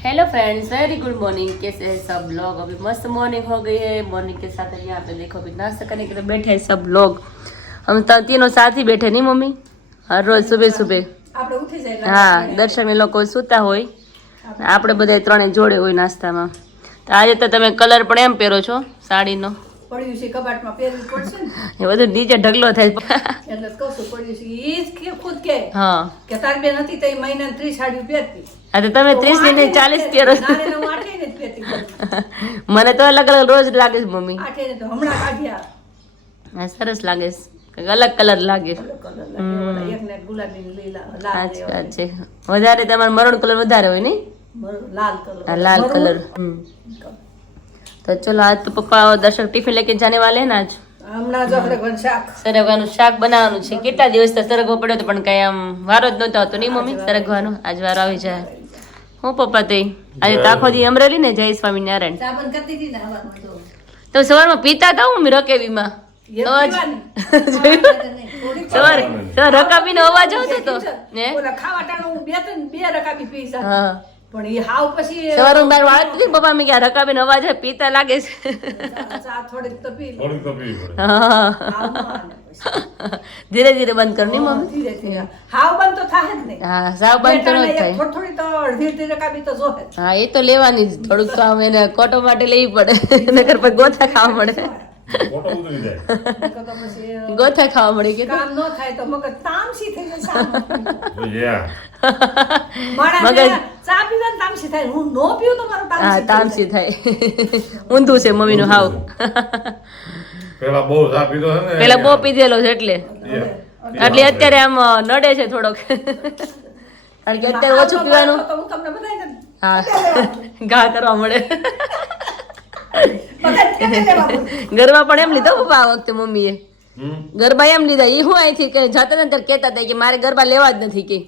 Hello friends, very good morning. कैसे हैं सब लोग? अभी मस्त मॉर्निंग हो गई है। मॉर्निंग के साथ यहाँ पे देखो अभी नाश्ता करने के लिए बैठे हैं सब लोग। हम तीनों साथ ही बैठे नहीं मम्मी, हर रोज सुबह सुबह। हाँ, दर्शन में લોકો સૂતા હોય, આપણે બધા ત્રણે જોડે હોય નાસ્તામાં। તો આજે તો તમે કલર પણ એમ પહેરો છો સાડીનો, પડ્યું છે કબાટમાં પહેરવું પડશે ને, એ બધું નીચે ઢગલો થાય। એટલે કશું પડ્યું છે ઈ જ કે ખુદ કે હા, કે તારી બેન હતી તો મહિનાની 30 સાડીઓ પહેરતી। આ તો તમે 30 ની નહીં 40 પહેરો છો। નાને હું 8 ને જ પહેરતી। મને તો અલગ અલગ રોજ લાગે છે મમ્મી। 8 ને તો હમણાં કાઢ્યા। હા, સરસ લાગે છે, કંઈક અલગ કલર લાગે। કલર લાગે એક ને ગુલાબી ને લીલા લાલ સાચી વાત છે। વધારે તમારે મરૂન કલર વધારે હોય ને? લાલ કલર। हाँ, लाल कलर। तो चलो आज तो पप्पा और दर्शक टिफिन लेके जाने वाले हैं ना। आज હમણાં જો આપણે શાક સરગવાનું શાક બનાવવાનું છે। કેટલા દિવસ તો સરગવો પડ્યો તો પણ કઈ આમ વારો જ નહોતો આવતો નહીં મમ્મી સરગવાનો? આજ વારો આવી જાય। હું પપ્પા તે આજે તો આખો દી અમરેલી ને જય સ્વામિનારાયણ। સાબન કરતી હતી ને હવામાં જો તો સવારમાં પીતા હતા મમ્મી રકેવીમાં સવારે રકાબીનો અવાજ આવતો હતો ને? ઓલા ખાવા ટાણું બે રકાબી પી સાથે હા, પણ એ હાવ પછી સવારમાં બાર વાળતી હતી પપ્પા મેં કે રકાબીનો અવાજ આવે પીતા લાગે છે। ચા થોડીક તો પી લે। હા, હાવ ન આને પછી ધીરે ધીરે બંધ કર નહીં મમ્મી? ધીરે ધીરે હાવ બંધ તો થાય જ નહીં। હા, સાવ બંધ તો ન જ થાય। થોડી થોડી તો અડધી રકાબી તો જોહે જ। હા, એ તો લેવાની જ, થોડુંક તો આમ એને કોટો માટે લેવી પડે, નકર પછી ગોથા ખાવા મળે। નકર તો પછી ગોથા ખાવા મળે કે કામ ન થાય તો મગજ તામસી થઈ જાય મગજ ચા પીવે ને તામસી થાય। હું નો પીવું તો મારું હા તામસી તામસી થાય। ઊંધું છે મમ્મીનું હાવ। પેલા બહુ ચા પીધો છે ને, પેલા બહુ પીધેલો છે એટલે અત્યારે આમ નડે છે થોડોક, કારણ કે અત્યારે ઓછું પીવાનું। તો હું તમને બધાને હા, ઘા કરવા મળે। બધાને કેને લેવા પડે। ગરબા પણ એમ લીધો પપ્પા આ વખતે મમ્મીએ। ગરબા એમ લીધા, એ હું અહીંથી કે જાતા ને ત્યારે કહેતા હતા કે મારે ગરબા લેવા જ નથી કે,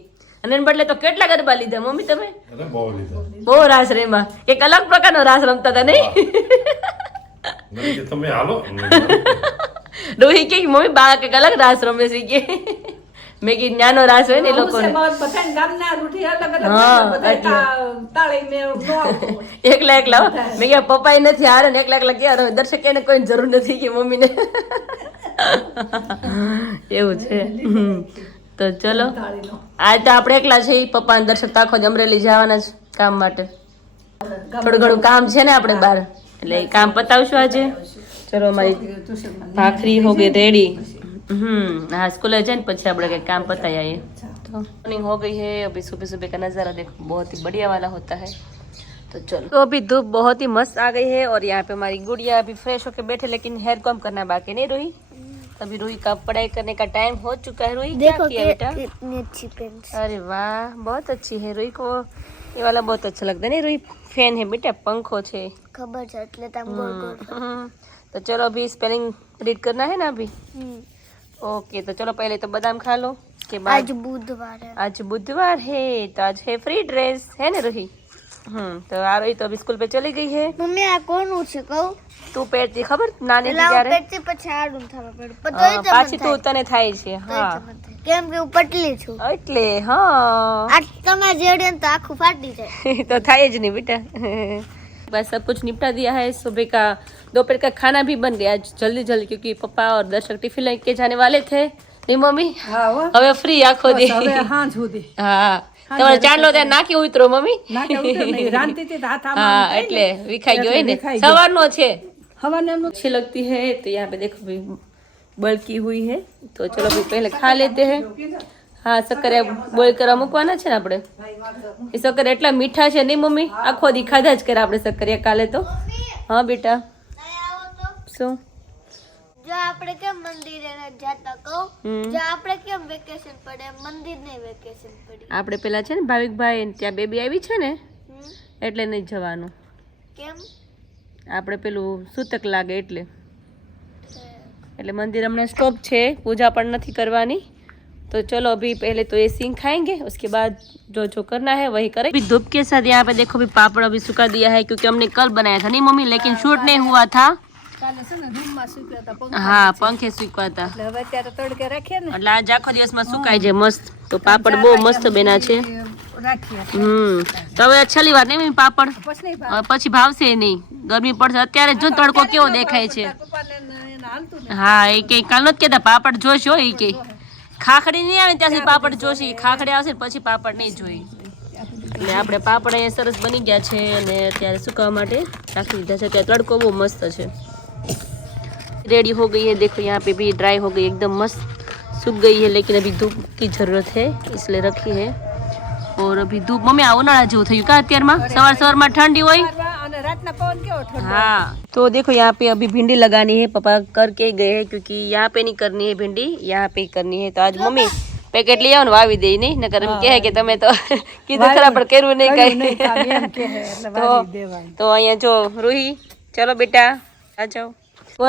અને એને બદલે તો કેટલા ગરબા લીધા મમ્મી તમે? એટલે બહુ લીધો બહુ રાસ રેમાં, એક અલગ પ્રકારનો રાસ રમતા હતા નહીં? નહીં કે તમે હાલો રોહી કે મમ્મી બા કંઈક અલગ રાસ રમે છે કે, મેં કીધું નાનો રાસ હોય ને એ લોકોને। બધાને ગામના રૂઢી અલગ અલગ હા, બધા તાળી મેં નો આવતો હોય। એકલા એકલા મેં કીધું પપ્પા નથી હારે ને એકલા એકલા ક્યાં રહે, દર્શક એને કોઈ જરૂર નથી કે મમ્મીને। એવું છે। તો ચલો તાળીનો આજ તો આપણે એકલા છે, પપ્પા અને દર્શક આખો જ અમરેલી જવાના છે કામ માટે। થોડું ઘણું કામ છે ને આપણે બહાર, એટલે એ કામ પતાવશું આજે। ચલો અમારી ભાખરી हो गई रेडी। हाँ, स्कूल है ना પછી આપણે કઈ काम पता आए तो मॉर्निंग हो गई है। अभी सुबह सुबह का नज़ारा देखो बहुत ही बढ़िया वाला होता है। तो चलो, तो अभी धूप बहुत ही मस्त आ गई है और यहाँ पे हमारी गुड़िया अभी फ्रेश होके बैठे, लेकिन हेयर कॉम करना बाकी नहीं। रूही, अभी रूही का पढ़ाई करने का टाइम हो चुका है। रूही क्या किया बेटा? इतनी अच्छी पेंट। अरे वाह, बहुत अच्छी है रूही को, ये वाला बहुत अच्छा लगता है नहीं रूही? फैन है बेटा, पंखो छे खबर है એટલે તમ ગોળ ગોળ। तो चलो अभी स्पेलिंग रीड करना है ना अभी। ओके, तो चलो पहले तो बादाम खा लो, के बाद आज बुधवार है। आज बुधवार है तो आज है फ्री ड्रेस है ना रूही? तो आ रही तो अभी स्कूल पे चली गई है। મમ્મી આ કોનું છે કહું? तू પહેરતી ખબર નાની પેલા ત્યારે? પેટથી પછી આડું થવા પડે પતોય તમને પાછી તું તને થાય છે। હા, કેમ કે હું પટલી છું। એટલે હા આ તમે જેડે તો આખું ફાટી જાય। तो થાય જ नहीं बेटा। बस सब कुछ निपटा दिया है। सुबह का दोपहर का खाना भी बन गया आज जल्दी जल्दी, क्योंकि पप्पा और दर्शक टिफिन लेके जाने वाले थे नहीं मम्मी? હા હો હવે ફ્રી આખો દી। હવે હાંજ સુધી હા, તમારે ચાંદલો ત્યાં નાખી ઉતરો મમ્મી? ના કે ઉતર નહીં રાંધતી હતી તો હાથ આમાં हाँ, થાય ને, એટલે વિખાઈ ગયો है ने, વિખાઈ ગયો। સવારનો છે। હવાને એમનું अच्छी लगती है तो यहाँ पे देखो भी बल्की हुई है। तो चलो भी पहले खा लेते हैं। हाँ, सक्कर બોઇલ કરવા મૂકવાના છે ને આપણે। એ સક્કર એટલા મીઠા છે નહીં મમ્મી? આખો દી ખાધા જ કરે આપણે સક્કરિયા કાલે તો। હા બેટા, શું? જો આપણે કેમ મંદિરે ન જાતા કહું? જો આપણે કેમ વેકેશન પડે મંદિર ને વેકેશન પડી। આપણે પેલા છે ને ભાવિકભાઈ ત્યાં બેબી આવી છે ને એટલે નહીં જવાનું। કેમ? આપણે પેલું સૂતક લાગે એટલે મંદિર હમણાં સ્ટોપ છે, પૂજા પણ નથી કરવાની। तो चलो अभी पहले तो ये सींग खाएंगे, उसके बाद जो जो करना है वही करें। अभी धूप के साथ यहाँ पे देखो भी पापड़ अभी सुखा दिया है, क्योंकि हमने कल बनाया था नहीं मम्मी, लेकिन शूट नहीं हुआ था। કાલે છે ને રૂમમાં સૂક્યા હતા પંખા હા, પંખે સુકવાતા એટલે હવે અત્યારે તડકે રાખીએ ને એટલે આજ આખો દિવસમાં સુકાઈ જાય મસ્ત। તો પાપડ બહુ મસ્ત બન્યા છે। રાખીએ તો હવે છેલ્લી વાર નહીં પાપડ પછી નહીં ભાવે. હવે પછી ભાવશે નહીં, ગરમી પડશે. અત્યારે જો તડકો કેવો દેખાય છે. પપ્પાને એને હાલતું ને હા, એ કે કાલ નથી કહેતા પાપડ જોશો, એ કે ખાખડી નહીં આવે ત્યાં સુધી પાપડ જોશે, ખાખડી આવશે ને પછી પાપડ નહીં જોઈ. એટલે આપણે પાપડ અહીંયા સરસ બની ગયા છે અને અત્યારે સુકાવા માટે રાખી દીધા છે. અત્યારે તડકો બહુ મસ્ત છે. रेडी हो गई है, देखो यहाँ पे भी ड्राई हो गई, एकदम मस्त सूख गई है, लेकिन अभी धूप की जरूरत है इसलिए रखी है. और अभी धूप मम्मी आ उनाळा जेवुं थयुं का अत्यारमा सवार में ठंडी होय. અને રાતના પવન કેવો ઠંડો. हाँ, तो देखो यहाँ पे अभी भिंडी लगानी है, पापा करके गए हैं क्योंकि यहाँ पे नहीं करनी है भिंडी, यहाँ पे ही करनी है. तो आज मम्मी પેકેટ લઈ આવો ને વાવી દે નહીં, નકર એમ કહે કે તમે તો કીધું ખરા પણ કર્યું નહીં નહીં કઈ. કામ એમ કહે એટલે વાવી દેવાય. તો અહીંયા જો રૂહી, ચલો બેટા आ जाओ.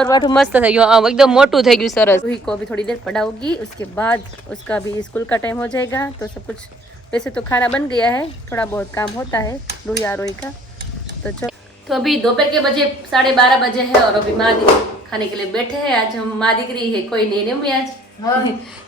वाटू मस्त થઈ ગયો, આમ एकदम મોટું થઈ ગયું સરસ. रूही को अभी थोड़ी देर पढ़ाऊंगी, उसके बाद उसका भी स्कूल का टाइम हो जाएगा. तो सब कुछ वैसे तो खाना बन गया है, थोड़ा बहुत काम होता है रूही आरोही का. तो चलो, तो अभी दोपहर के बजे 12:30 बजे है और अभी माँ खाने के लिए बैठे हैं. आज हम माँ दीकरी है, कोई नहीं ने आज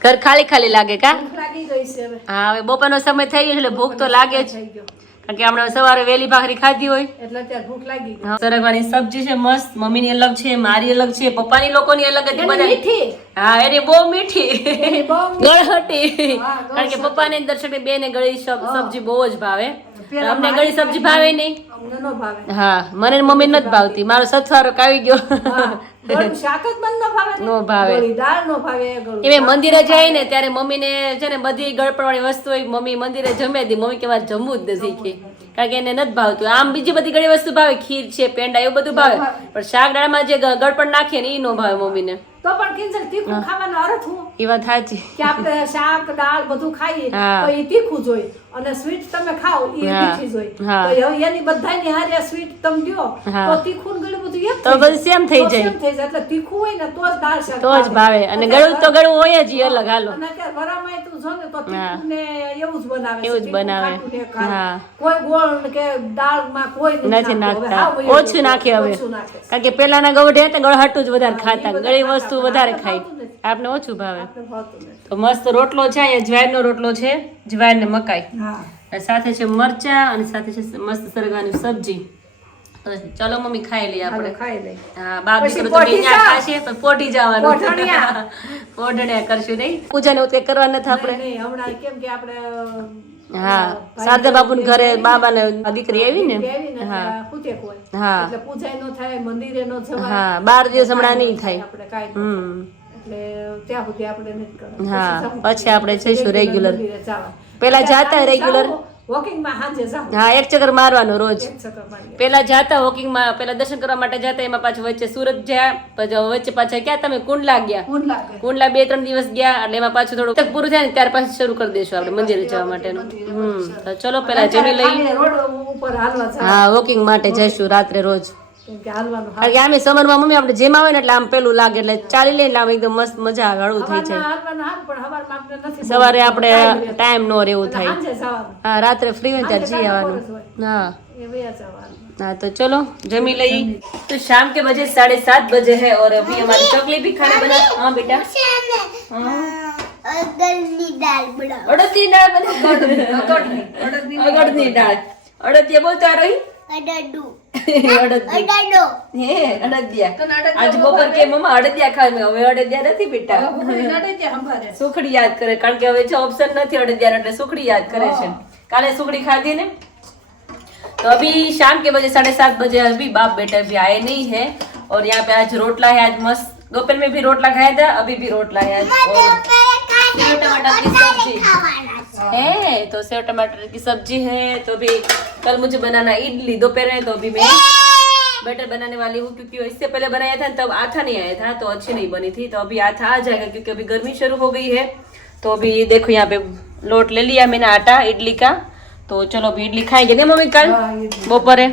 घर खाली खाली लागे का. ભૂખ લાગી ગઈ છે હવે. હા, હવે બપોરનો સમય થઈ ગયો એટલે ભૂખ તો લાગે જ, થઈ ગયો કારણ કે હમણાં સવારે વહેલી ભાખરી ખાધી હોય. એટલે અત્યારે ભૂખ લાગી ગઈ. સરગવાની સબ્જી છે મસ્ત, મમ્મીની અલગ છે, મારી અલગ છે, પપ્પાની લોકોની અલગ હતી બધાની. મીઠી હા, એની બહુ મીઠી, બહુ ગળહટી, કારણ કે પપ્પાને દર્શક બે ને ગળી સબ્જી બહુ જ ભાવે. અમને ગળી સબ્જી ભાવે નહીં. અમને ન ભાવે. હા, મને ને મમ્મી નથી ભાવતી. મારો સથવારો કાવી ગયો, ગળું શાક જ મને ન ભાવે ને. નો ભાવે. ગળી દાળ ન ભાવે, ગળું એ મંદિરે જાય ને ત્યારે મમ્મીને છે ને બધી ગળપણ વાળી વસ્તુ હોય, મમ્મી મંદિરે જમે દી, મમ્મી કે મારે જમવું જ નથી કે, કારણ કે એને નથી ભાવતું. આમ બીજી બધી ઘણી વસ્તુ ભાવે, ખીર છે, પેંડા એવું બધું ભાવે, પણ શાક દાળમાં જે ગળપણ નાખીએ ને એ નો ભાવે મમ્મીને. તો પણ કિંજલ તીખું ખાવાનો અર્થ હું એ વાત સાચી. કે આપણે શાક દાળ બધું ખાઈએ હા. તો એ તીખું જોઈએ અને સ્વીટ તમે ખાઓ એ હા. મીઠી જોઈએ. હા. તો હવે એની બધાની હારે સ્વીટ તમે દ્યો હા. તો તીખું ને ગળું બધું એક તો બધું સેમ થઈ જાય, એટલે તીખું હોય ને તો જ દાળ શાક તો જ ભાવે. અને ગળું તો ગળું હોય જ, ઈ અલગ. હાલો, અને અત્યારે વરામાંય તું જો ને તો તીખું ને એવું જ બનાવે છે. એવું જ તીખું બનાવે. ખાટું ને ખારું. હા. કોઈ ગોળ કે દાળમાં કોઈ નથી નાખતું. હવે નાખતા, હાવ એવું ઓછું નાખે હવે, ઓછું નાખે. કારણ કે પેલાના ગવઢે હતા ગળહાટું જ વધારે ખાતા, બધા ગળી ખાતા. વસ્તુ વધારે આપણે ખાય, ભાવતું નથી. આપને ઓછું ભાવે. આપણે ભાવતું નથી. તો મસ્ત રોટલો છે, અહીંયા જ્વારનો રોટલો છે, જ્વાર ને મકાઈ, હા અને સાથે છે મરચા અને સાથે છે મસ્ત સરગાની સબ્જી. તો ચલો મમ્મી ખાઈ લઈએ હાલો, આપણે. ખાઈ લઈ. હા, બાપ પછી દીકરો તો પોઢી અહીંયા જાઓ. ખાશે પણ પોઢી જવાનું. પોઢણિયા. પોઢણિયા કરશું નહીં, પૂજાને એવું કંઈ કરવા નથી આપણે. નહીં, હમણાં કેમ કે આપણે હા, શારદા બાપુ ઘરે બાબાને દીકરી આવી ને. આવી ને હા. એટલે ફૂટેક હોય. હા. એટલે પૂજાય નો થાય, મંદિરે નો જવાય. હા, 12 દિવસ હમણાં નહીં થાય. આપણે કાંઈ ન થાય. હમ. એટલે ત્યાં સુધી આપણે નથી કરવાનું. હા, જવું. પછી આપણે જઈશું regular. મંદિરે જવાનું. પેલા જાતા રેગ્યુલર. વોકિંગમાં સાંજે જાવ. હા, એક ચક્કર મારવાનો રોજ. એક ચક્કર મારીએ. પેલા જાતા વોકિંગમાં, પેલા દર્શન કરવા માટે જાતા, એમાં પાછું વચ્ચે સુરત ગયા, પછી વચ્ચે પાછા ક્યાં તમે કુંડલા ગયા. ઊંઘ લાગે. કુંડલા 2-3 દિવસ ગયા, એટલે એમાં પાછું થોડું તક પૂરું થાય ને ત્યાર પછી શરૂ કરી દઈશું આપણે મંદિરે જવા માટેનું. તો ચલો પેલા જમી લઈ. ખાલી રોડ ઉપર હાલવા જાવ. હા, વોકિંગ માટે જઈશું રાત્રે રોજ, કેમ કે હાલવાનું કારણ કે આમે સમરમાં મમ્મી આપણે જેમ આવે ને એટલે આમ પેલું લાગે, એટલે ચાલી લઈને આમ એકદમ મસ્ત મજા આવે, હળવું થઈ જાય. હાલવાનું હારું, પણ હવારમાં આપણે નથી. સવારે આપણે ટાઈમ નો રહેવું થાય. સાંજે જવાનું. હા, રાત્રે ફ્રી હોય ત્યારે જઈ આવવાનું. હા એ વયા જવાનું. हाँ, तो चलो जमी लई. तो शाम के बजे 7:30 बजे है और अभी हमारी चकली भी खाने बना. हाँ बेटा, અડદની દાળ બનાવો. अड़दी दाल बना. अड़दी दाल, अड़दिया बोलता रही. અડદું. अड़दी અડદો. हे अड़दिया. आज બપોર કે મમ્મા અડદિયા ખાવે, હવે અડદિયા નથી બેટા. નડે ત્યાં સંભાળે. સુખડી યાદ કરે, કારણ કે હવે જે ઓપ્શન નથી અડદિયા, એટલે સુખડી યાદ કરે છે. કાલે सुखड़ी खाधी ने. तो अभी शाम के बजे 7:30 बजे अभी बाप बेटा भी आए नहीं है और यहाँ पे आज रोटला है. आज मस्त दोपहर में भी रोटला खाया था, अभी भी रोटला है आज. और सेव टमाटर की सब्जी है, तो सेव टमाटर की सब्जी है. तो अभी कल मुझे बनाना इडली दोपहर में, तो अभी मैं बैटर बनाने वाली हूँ, क्योंकि इससे पहले बनाया था तब आथा नहीं आया था, तो अच्छी नहीं बनी थी. तो अभी आथा आ जाएगा, क्योंकि अभी गर्मी शुरू हो गई है. तो अभी देखो यहाँ पे लोट ले लिया मैंने आटा इडली का. तो चलो अभी इडली खाएंगे ने मम्मी कल બપોરે.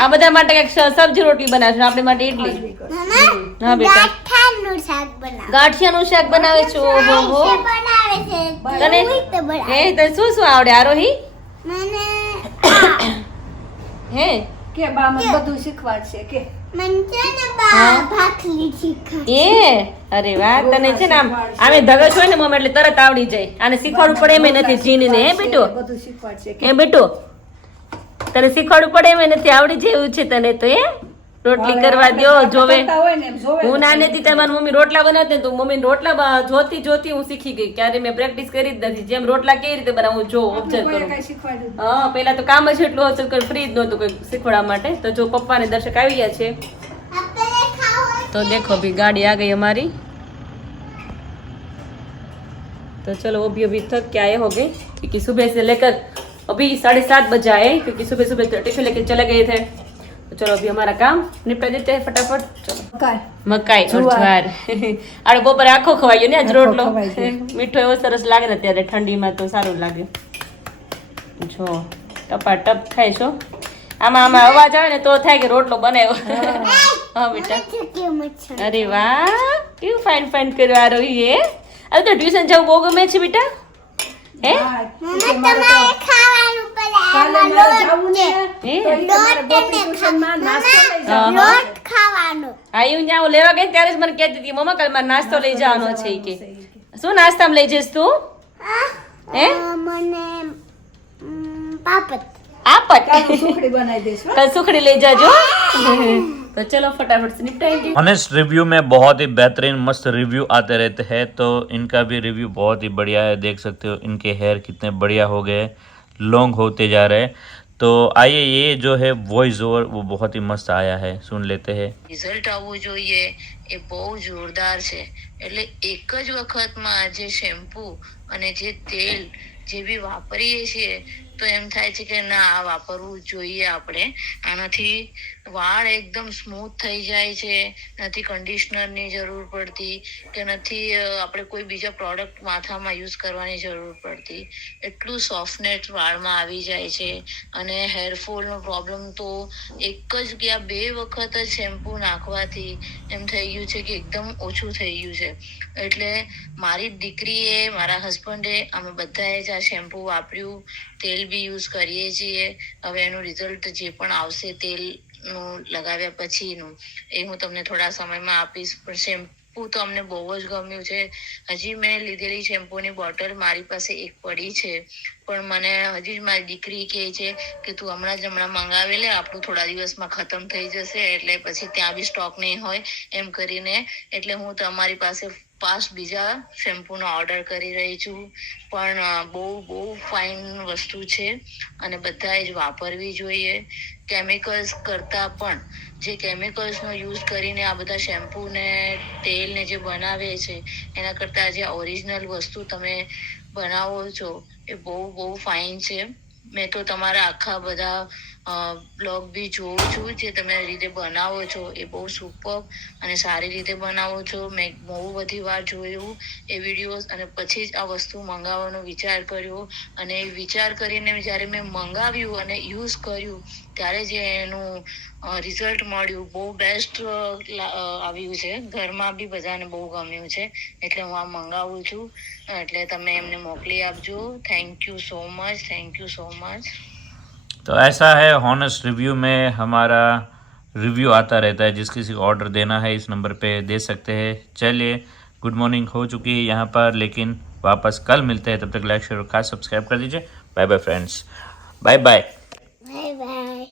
આ બધા માટે કઈક સબ્જી રોટલી બનાવશું, આપણે માટે ઇડલી. હા બેટા, ગાંઠિયાનું શાક બનાવો. ગાંઠિયાનું શાક બનાવે છો? ઓહો હો. બનાવે છે. તને તો બનાવે. હે તને શું શું આવડે આરોહી? મને હે કે બા મને બધું શીખવાડશે કે મને છે ને બા ભાખરી શીખવાડ એ અરે વાહ, તને છે ને આમે ધગશ હોય ને મમ્મી એટલે તરત આવડી જાય. આને શીખવાડવું પડે એમ નથી જીનને. હે બેટો, બધું શીખવાડશે હે બેટો, તને શીખવાડવું પડે એમ નથી, આવડી જાય એવું છે તને તો. એ રોટલી કરવા દ્યો, જોવે. હોય ને એમ જોવે હું નાની હતી ત્યારે મારી મમ્મી રોટલા બનાવતી ને તો મમ્મી રોટલા જોતી જોતી હું શીખી ગઈ. ક્યારે મેં પ્રેક્ટિસ કરી જ નથી. જેમ રોટલા કેવી રીતે બનાવું જો ઓબ્ઝર્વ કોઈએ કરું. કાંઈ શીખવાડ્યું હા, પેલા તો કામ જ એટલું હતું કે ફ્રી જ નહોતું કોઈ શીખવાડવા માટે. તો જો પપ્પા ને દર્શક આવી ગયા છે तो देखो अभी गाड़ी आ गई हमारी. तो चलो वो भी अभी थक के आए हो गए क्योंकि सुबह से लेकर अभी 7:30 बजे आए क्योंकि सुबह सुबह टिफिन लेके चले गए थे. तो चलो अभी हमारा काम निपटा देते हैं फटाफट. चलो કાંઈ મકાઈ और ज्वार આડે બપોરે આખો ખવાઈ ગયો ને આજ રોટલો. ખવાઈ ગયો. મીઠો એવો સરસ લાગે ને ત્યારે ઠંડીમાં તો સારું લાગે. જો ટપાટપ ખાય છો. આમાં અવાજ આવે ને તો થાય કે રોટલો બનાવ્યો. હા બેટા, કે મચ્છર અરે વાહ, કેવું ફાઇન ફાઇન કર્યું આ રહી. એ હવે તો ટ્યુશન જવું બહુ ગમે છે બેટા. હે હા, તમારે ખાવાનું પડે કાલે મારે જાવું ને હે? તો ઈ તમારે ગોપી ટ્યુશનમાં નાસ્તો લઈ જવાનો. લોટ ખાવાનો હા, હું ત્યાં લેવા ગઈ ત્યારે જ મને કહેતી હતી મમ્મા કાલ મારે નાસ્તો લઈ જવાનો છે ઈ કે. શું નાસ્તામાં લઈ જઈશ તું? હે મને પાપડ આપત કાલે સુખડી બનાવી દઈશ હો. कल सुखड़ी ले जाजो. तो चलो फटाफट से निपटाएंगे. ऑनेस्ट रिव्यू में बहुत ही बेहतरीन मस्त रिव्यू आते रहते हैं, तो इनका भी रिव्यू बहुत ही बढ़िया है. देख सकते हो इनके हेयर कितने बढ़िया हो गए, लॉन्ग होते जा रहे हैं. तो आइए ये जो है वॉइस ओवर वो बहुत ही मस्त आया है, सुन लेते हैं. રિઝલ્ટ આવવું જોઈએ એ બહુ જોરદાર છે. એટલે એક જ વખતમાં જે શેમ્પૂ અને જે તેલ જે બી વાપરીએ છીએ તો એમ થાય છે કે ના આ વાપરવું જોઈએ આપણે. આનાથી વાળ એકદમ સ્મૂથ થઈ જાય છે. નથી કન્ડિશનરની જરૂર પડતી કે નથી આપણે કોઈ બીજા પ્રોડક્ટ માથામાં યુઝ કરવાની જરૂર પડતી. એટલું સોફ્ટનેસ વાળમાં આવી જાય છે. અને હેરફોલનો પ્રોબ્લેમ તો એક જ કે 2 વખત જ શેમ્પૂ નાખવાથી એમ થઈ ગયું છે કે એકદમ ઓછું થઈ ગયું છે. એટલે મારી દીકરીએ, મારા હસબન્ડે, અમે બધાએ જ આ શેમ્પૂ વાપર્યું, તેલ બી યુઝ કરીએ છીએ. હવે એનું રિઝલ્ટ જે પણ આવશે તેલનું લગાવ્યા પછીનું એ હું તમને થોડા સમયમાં આપીશ. પણ શેમ્પૂ તો અમને બહુ જ ગમ્યું છે. હજી મેં લીધેલી શેમ્પૂની બોટલ મારી પાસે એક પડી છે, પણ મને હજી જ મારી દીકરી કહે છે કે તું હમણાં મંગાવી લે, આપણું થોડા દિવસમાં ખતમ થઈ જશે એટલે પછી ત્યાં બી સ્ટોક નહીં હોય એમ કરીને. એટલે હું તમારી પાસે પાસ બીજા શેમ્પૂનો ઓર્ડર કરી રહી છું. પણ બહુ ફાઇન વસ્તુ છે અને બધાએ જ વાપરવી જોઈએ. કેમિકલ્સ કરતાં પણ જે કેમિકલ્સનો યુઝ કરીને આ બધા શેમ્પૂ ને તેલને જે બનાવે છે એના કરતાં જે ઓરિજિનલ વસ્તુ તમે બનાવો છો એ બહુ ફાઇન છે. મેં તો તમારા આખા બધા બ્લોગ બી જોઉં છું જે તમે રીતે બનાવો છો એ બહુ સુપર અને સારી રીતે બનાવો છો. મેં બહુ બધી વાર જોયું એ વિડીયોઝ અને પછી જ આ વસ્તુ મંગાવવાનો વિચાર કર્યો. અને એ વિચાર કરીને જ્યારે મેં મંગાવ્યું અને યુઝ કર્યું ત્યારે જે એનું રિઝલ્ટ મળ્યું બહુ બેસ્ટ આવ્યું છે. ઘરમાં બી બધાને બહુ ગમ્યું છે એટલે હું આ મંગાવું છું. એટલે તમે એમને મોકલી આપજો. Thank you so much, thank you so much. तो ऐसा है हॉनेस्ट रिव्यू में हमारा रिव्यू आता रहता है. जिस किसी को ऑर्डर देना है इस नंबर पे दे सकते हैं. चलिए गुड मॉर्निंग हो चुकी है यहाँ पर, लेकिन वापस कल मिलते हैं. तब तक लाइक शेयर और खास सब्सक्राइब कर दीजिए. Bye bye friends, bye bye.